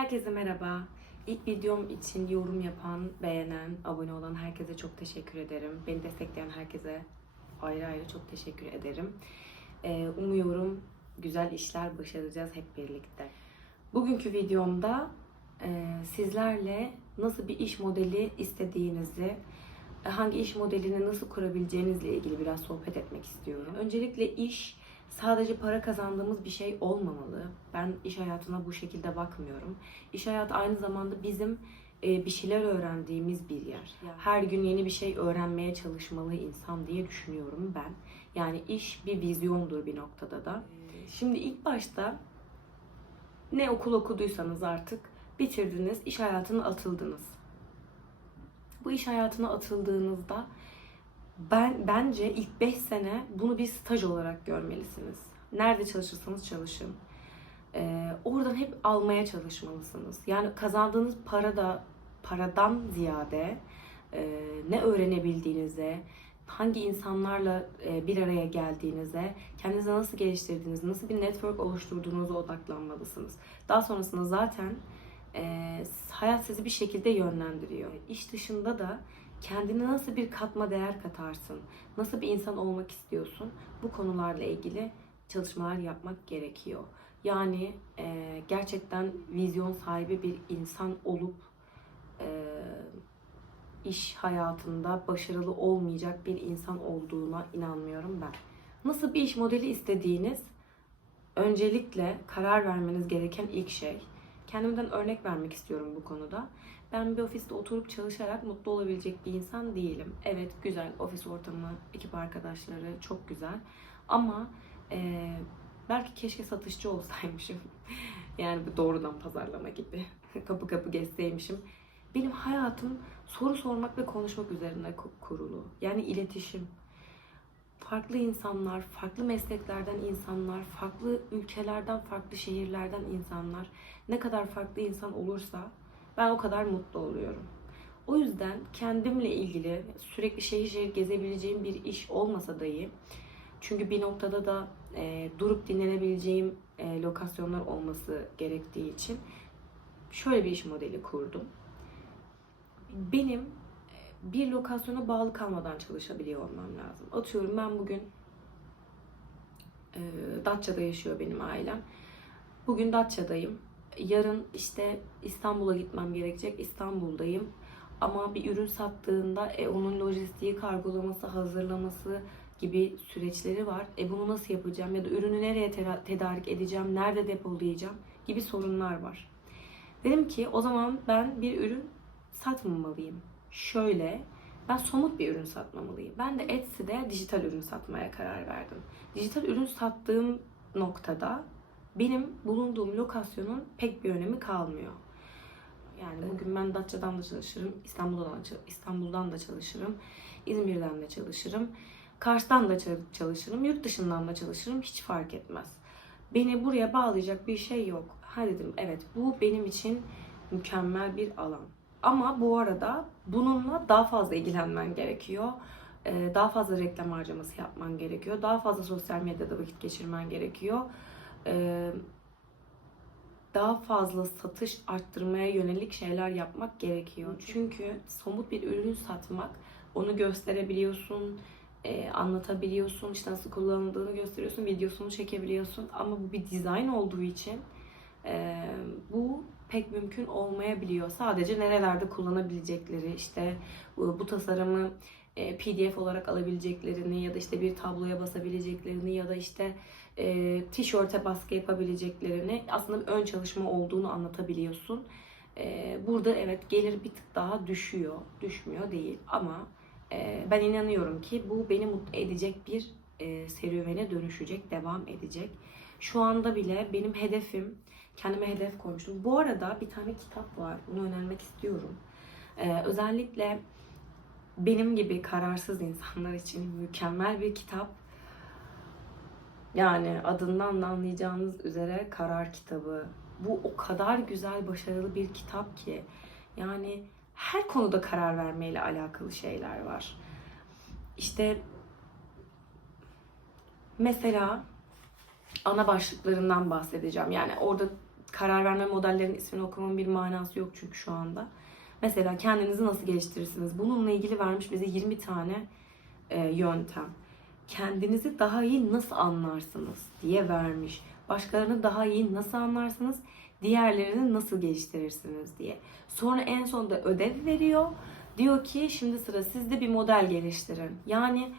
Herkese merhaba. İlk videom için yorum yapan, beğenen, abone olan herkese çok teşekkür ederim. Beni destekleyen herkese ayrı ayrı çok teşekkür ederim. Ee, umuyorum güzel işler başaracağız hep birlikte. Bugünkü videomda e, sizlerle nasıl bir iş modeli istediğinizi, hangi iş modelini nasıl kurabileceğinizle ilgili biraz sohbet etmek istiyorum. Öncelikle iş sadece para kazandığımız bir şey olmamalı. Ben iş hayatına bu şekilde bakmıyorum. İş hayatı aynı zamanda bizim e, bir şeyler öğrendiğimiz bir yer. Her gün yeni bir şey öğrenmeye çalışmalı insan diye düşünüyorum ben. Yani iş bir vizyondur bir noktada da. Şimdi ilk başta ne okul okuduysanız artık bitirdiniz, iş hayatına atıldınız. Bu iş hayatına atıldığınızda ben bence ilk 5 sene bunu bir staj olarak görmelisiniz. Nerede çalışırsanız çalışın. Ee, oradan hep almaya çalışmalısınız. Yani kazandığınız para da paradan ziyade e, ne öğrenebildiğinize, hangi insanlarla e, bir araya geldiğinize, kendinizi nasıl geliştirdiğiniz, nasıl bir network oluşturduğunuza odaklanmalısınız. Daha sonrasında zaten e, hayat sizi bir şekilde yönlendiriyor. İş dışında da kendine nasıl bir katma değer katarsın, nasıl bir insan olmak istiyorsun bu konularla ilgili çalışmalar yapmak gerekiyor. Yani e, gerçekten vizyon sahibi bir insan olup e, iş hayatında başarılı olmayacak bir insan olduğuna inanmıyorum ben. Nasıl bir iş modeli istediğiniz öncelikle karar vermeniz gereken ilk şey. Kendimden örnek vermek istiyorum bu konuda. Ben bir ofiste oturup çalışarak mutlu olabilecek bir insan değilim. Evet güzel ofis ortamı, ekip arkadaşları çok güzel. Ama e, belki keşke satışçı olsaymışım. yani bu doğrudan pazarlama gibi. kapı kapı gezseymişim. Benim hayatım soru sormak ve konuşmak üzerine ku- kurulu. Yani iletişim. Farklı insanlar, farklı mesleklerden insanlar, farklı ülkelerden, farklı şehirlerden insanlar. Ne kadar farklı insan olursa ben o kadar mutlu oluyorum. O yüzden kendimle ilgili sürekli şehir şehir gezebileceğim bir iş olmasa dahi çünkü bir noktada da e, durup dinlenebileceğim e, lokasyonlar olması gerektiği için şöyle bir iş modeli kurdum. Benim e, bir lokasyona bağlı kalmadan çalışabiliyor olmam lazım. Atıyorum ben bugün e, Datça'da yaşıyor benim ailem. Bugün Datça'dayım. Yarın işte İstanbul'a gitmem gerekecek. İstanbul'dayım. Ama bir ürün sattığında e, onun lojistiği, kargolaması, hazırlaması gibi süreçleri var. E bunu nasıl yapacağım ya da ürünü nereye tedarik edeceğim, nerede depolayacağım gibi sorunlar var. Dedim ki o zaman ben bir ürün satmamalıyım. Şöyle ben somut bir ürün satmamalıyım. Ben de Etsy'de dijital ürün satmaya karar verdim. Dijital ürün sattığım noktada benim bulunduğum lokasyonun pek bir önemi kalmıyor. Yani bugün ben Datça'dan da çalışırım, İstanbul'dan da, İstanbul'dan da çalışırım, İzmir'den de çalışırım, Kars'tan da ça- çalışırım, yurt dışından da çalışırım hiç fark etmez. Beni buraya bağlayacak bir şey yok. Ha dedim evet bu benim için mükemmel bir alan. Ama bu arada bununla daha fazla ilgilenmen gerekiyor. Ee, Daha fazla reklam harcaması yapman gerekiyor. Daha fazla sosyal medyada vakit geçirmen gerekiyor. Ee, Daha fazla satış arttırmaya yönelik şeyler yapmak gerekiyor. Çünkü somut bir ürün satmak, onu gösterebiliyorsun, e, anlatabiliyorsun, işte nasıl kullanıldığını gösteriyorsun, videosunu çekebiliyorsun. Ama bu bir dizayn olduğu için e, bu pek mümkün olmayabiliyor. Sadece nerelerde kullanabilecekleri, işte bu, bu tasarımı e, PDF olarak alabileceklerini ya da işte bir tabloya basabileceklerini ya da işte e, tişörte baskı yapabileceklerini aslında bir ön çalışma olduğunu anlatabiliyorsun. E, burada evet gelir bir tık daha düşüyor, düşmüyor değil ama e, ben inanıyorum ki bu beni mutlu edecek bir e, serüvene dönüşecek, devam edecek. Şu anda bile benim hedefim, kendime hedef koymuştum. Bu arada bir tane kitap var, bunu önermek istiyorum. E, özellikle benim gibi kararsız insanlar için mükemmel bir kitap. Yani adından da anlayacağınız üzere karar kitabı. Bu o kadar güzel, başarılı bir kitap ki. Yani her konuda karar vermeyle alakalı şeyler var. İşte mesela ana başlıklarından bahsedeceğim. Yani orada karar verme modellerin ismini okumamın bir manası yok çünkü şu anda. Mesela kendinizi nasıl geliştirirsiniz? Bununla ilgili vermiş bize 20 tane e, yöntem. Kendinizi daha iyi nasıl anlarsınız diye vermiş. Başkalarını daha iyi nasıl anlarsınız? Diğerlerini nasıl geliştirirsiniz diye. Sonra en sonunda ödev veriyor. Diyor ki şimdi sıra sizde bir model geliştirin. Yani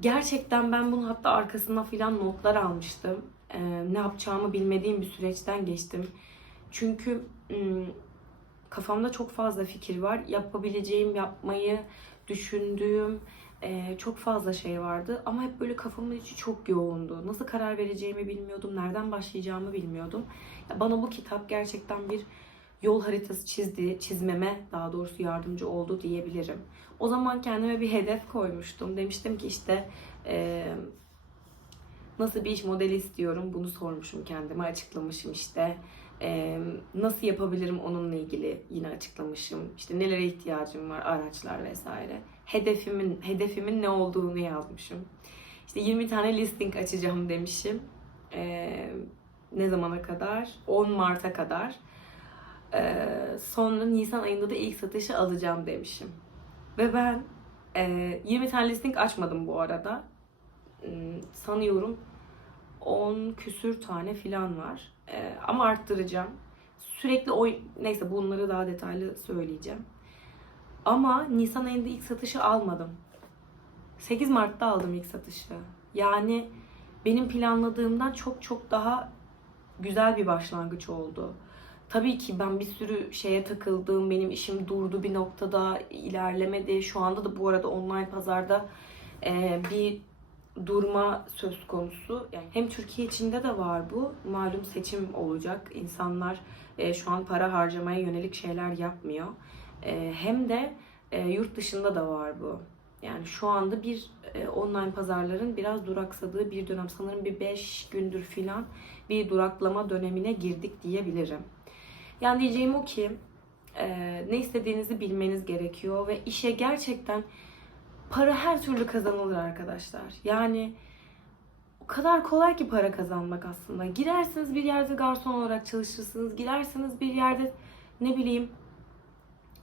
gerçekten ben bunu hatta arkasına filan notlar almıştım. Ee, ne yapacağımı bilmediğim bir süreçten geçtim. Çünkü kafamda çok fazla fikir var. Yapabileceğim, yapmayı düşündüğüm e, çok fazla şey vardı. Ama hep böyle kafamın içi çok yoğundu. Nasıl karar vereceğimi bilmiyordum. Nereden başlayacağımı bilmiyordum. Ya bana bu kitap gerçekten bir yol haritası çizdi, çizmeme daha doğrusu yardımcı oldu diyebilirim. O zaman kendime bir hedef koymuştum. Demiştim ki işte e, nasıl bir iş modeli istiyorum bunu sormuşum kendime, açıklamışım işte. Nasıl yapabilirim onunla ilgili yine açıklamışım. İşte nelere ihtiyacım var, araçlar vesaire. Hedefimin hedefimin ne olduğunu yazmışım. İşte 20 tane listing açacağım demişim. Ne zamana kadar? 10 Mart'a kadar. Sonra Nisan ayında da ilk satışı alacağım demişim. Ve ben e, 20 tane listing açmadım bu arada. Hmm, sanıyorum 10 küsür tane filan var. Ee, ama arttıracağım. Sürekli o neyse bunları daha detaylı söyleyeceğim. Ama Nisan ayında ilk satışı almadım. 8 Mart'ta aldım ilk satışı. Yani benim planladığımdan çok çok daha güzel bir başlangıç oldu. Tabii ki ben bir sürü şeye takıldım. Benim işim durdu bir noktada, ilerlemedi. Şu anda da bu arada online pazarda e, bir durma söz konusu. Yani hem Türkiye içinde de var bu. Malum seçim olacak. İnsanlar e, şu an para harcamaya yönelik şeyler yapmıyor. E, hem de e, yurt dışında da var bu. Yani şu anda bir e, online pazarların biraz duraksadığı bir dönem. Sanırım bir 5 gündür filan bir duraklama dönemine girdik diyebilirim. Yani diyeceğim o ki e, ne istediğinizi bilmeniz gerekiyor ve işe gerçekten para her türlü kazanılır arkadaşlar. Yani o kadar kolay ki para kazanmak aslında. Girersiniz bir yerde garson olarak çalışırsınız. Girersiniz bir yerde ne bileyim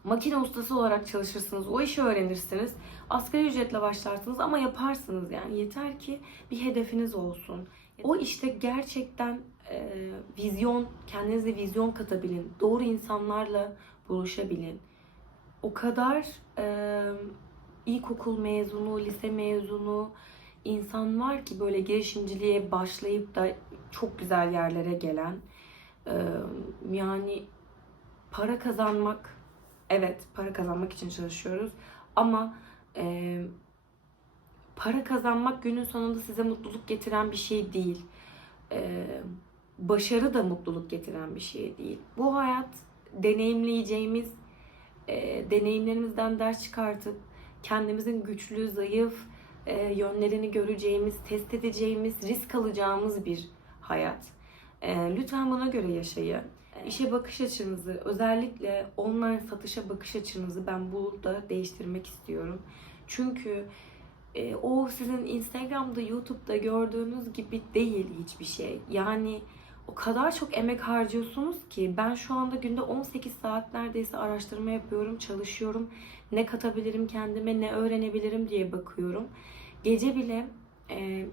makine ustası olarak çalışırsınız. O işi öğrenirsiniz. Asgari ücretle başlarsınız ama yaparsınız yani. Yeter ki bir hedefiniz olsun. O işte gerçekten e, vizyon, kendinize vizyon katabilin. Doğru insanlarla buluşabilin. O kadar e, ilkokul mezunu, lise mezunu insan var ki böyle girişimciliğe başlayıp da çok güzel yerlere gelen. Yani para kazanmak, evet para kazanmak için çalışıyoruz ama para kazanmak günün sonunda size mutluluk getiren bir şey değil. Başarı da mutluluk getiren bir şey değil. Bu hayat deneyimleyeceğimiz, deneyimlerimizden ders çıkartıp kendimizin güçlü, zayıf e, yönlerini göreceğimiz, test edeceğimiz, risk alacağımız bir hayat. E, lütfen buna göre yaşayın. İşe bakış açınızı, özellikle online satışa bakış açınızı ben burada değiştirmek istiyorum. Çünkü e, o sizin Instagram'da, YouTube'da gördüğünüz gibi değil hiçbir şey. Yani o kadar çok emek harcıyorsunuz ki ben şu anda günde 18 saat neredeyse araştırma yapıyorum, çalışıyorum. Ne katabilirim kendime, ne öğrenebilirim diye bakıyorum. Gece bile e,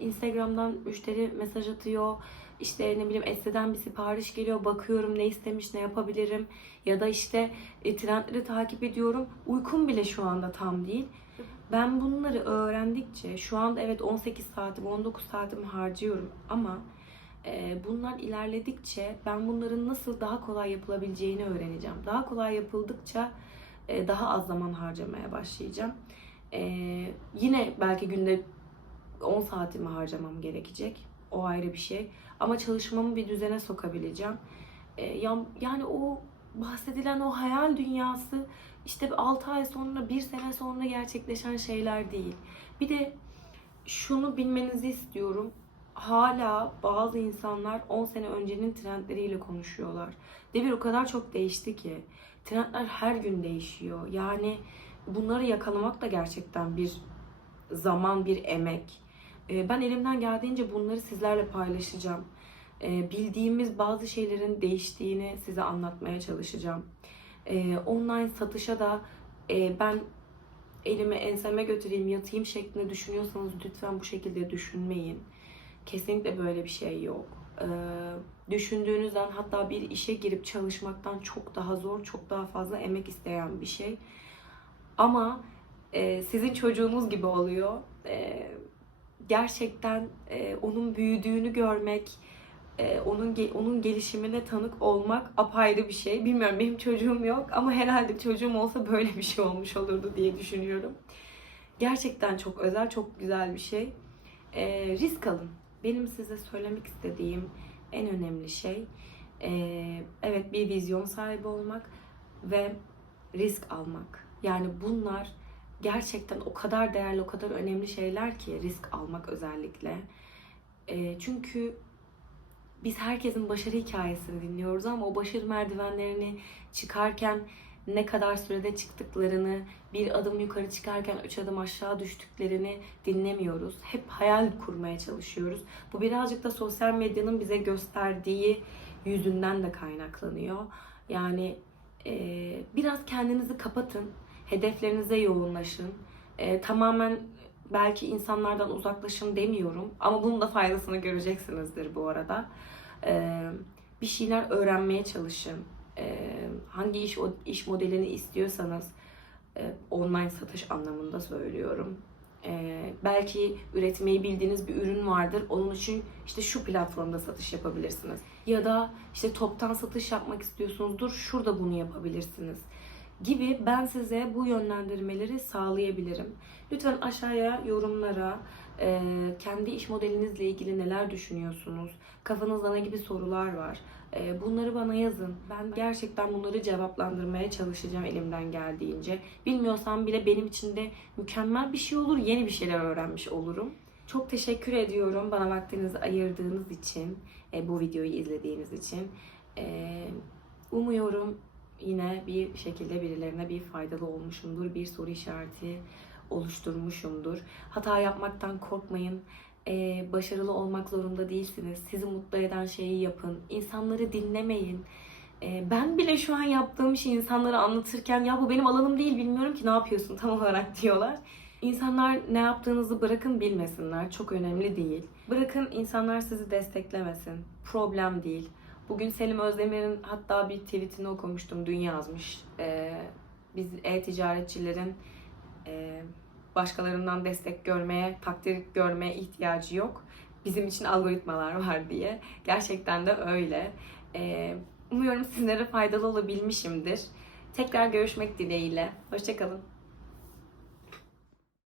Instagram'dan müşteri mesaj atıyor. İşte ne bileyim Etsy'den bir sipariş geliyor. Bakıyorum ne istemiş, ne yapabilirim. Ya da işte e, trendleri takip ediyorum. Uykum bile şu anda tam değil. Ben bunları öğrendikçe şu anda evet 18 saatimi 19 saatimi harcıyorum ama bunlar ilerledikçe ben bunların nasıl daha kolay yapılabileceğini öğreneceğim. Daha kolay yapıldıkça e, daha az zaman harcamaya başlayacağım. E, yine belki günde 10 saatimi harcamam gerekecek. O ayrı bir şey. Ama çalışmamı bir düzene sokabileceğim. E, yani o bahsedilen o hayal dünyası işte 6 ay sonra, 1 sene sonra gerçekleşen şeyler değil. Bir de şunu bilmenizi istiyorum. Hala bazı insanlar 10 sene öncenin trendleriyle konuşuyorlar. Devir o kadar çok değişti ki. Trendler her gün değişiyor. Yani bunları yakalamak da gerçekten bir zaman, bir emek. Ben elimden geldiğince bunları sizlerle paylaşacağım. e, bildiğimiz bazı şeylerin değiştiğini size anlatmaya çalışacağım. E, online satışa da ben elimi enseme götüreyim, yatayım şeklinde düşünüyorsanız lütfen bu şekilde düşünmeyin. Kesinlikle böyle bir şey yok. Ee, düşündüğünüzden hatta bir işe girip çalışmaktan çok daha zor, çok daha fazla emek isteyen bir şey. Ama e, sizin çocuğunuz gibi oluyor. E, gerçekten e, onun büyüdüğünü görmek, e, onun ge- onun gelişimine tanık olmak apayrı bir şey. Bilmiyorum benim çocuğum yok ama herhalde çocuğum olsa böyle bir şey olmuş olurdu diye düşünüyorum. Gerçekten çok özel, çok güzel bir şey. E, risk alın. Benim size söylemek istediğim en önemli şey e, evet bir vizyon sahibi olmak ve risk almak. Yani bunlar gerçekten o kadar değerli, o kadar önemli şeyler ki risk almak özellikle. E, çünkü biz herkesin başarı hikayesini dinliyoruz ama o başarı merdivenlerini çıkarken ne kadar sürede çıktıklarını, bir adım yukarı çıkarken üç adım aşağı düştüklerini dinlemiyoruz. Hep hayal kurmaya çalışıyoruz. Bu birazcık da sosyal medyanın bize gösterdiği yüzünden de kaynaklanıyor. Yani e, biraz kendinizi kapatın, hedeflerinize yoğunlaşın. E, tamamen belki insanlardan uzaklaşın demiyorum ama bunun da faydasını göreceksinizdir bu arada. E, bir şeyler öğrenmeye çalışın. E, hangi iş iş modelini istiyorsanız e, online satış anlamında söylüyorum. E, belki üretmeyi bildiğiniz bir ürün vardır. Onun için işte şu platformda satış yapabilirsiniz. Ya da işte toptan satış yapmak istiyorsunuzdur. Şurada bunu yapabilirsiniz gibi ben size bu yönlendirmeleri sağlayabilirim. Lütfen aşağıya yorumlara e, kendi iş modelinizle ilgili neler düşünüyorsunuz? Kafanızda ne gibi sorular var? E, bunları bana yazın. Ben gerçekten bunları cevaplandırmaya çalışacağım elimden geldiğince. Bilmiyorsam bile benim için de mükemmel bir şey olur. Yeni bir şeyler öğrenmiş olurum. Çok teşekkür ediyorum bana vaktinizi ayırdığınız için, e, bu videoyu izlediğiniz için. E, umuyorum yine bir şekilde birilerine bir faydalı olmuşumdur. Bir soru işareti oluşturmuşumdur. Hata yapmaktan korkmayın. Ee, başarılı olmak zorunda değilsiniz. Sizi mutlu eden şeyi yapın. İnsanları dinlemeyin. Ee, ben bile şu an yaptığım şeyi insanlara anlatırken ya bu benim alanım değil bilmiyorum ki ne yapıyorsun tam olarak diyorlar. İnsanlar ne yaptığınızı bırakın bilmesinler. Çok önemli değil. Bırakın insanlar sizi desteklemesin. Problem değil. Bugün Selim Özdemir'in hatta bir tweetini okumuştum. Dün yazmış. Ee, biz e-ticaretçilerin e, başkalarından destek görmeye, takdir görmeye ihtiyacı yok. Bizim için algoritmalar var diye. Gerçekten de öyle. Ee, umuyorum sizlere faydalı olabilmişimdir. Tekrar görüşmek dileğiyle. Hoşçakalın.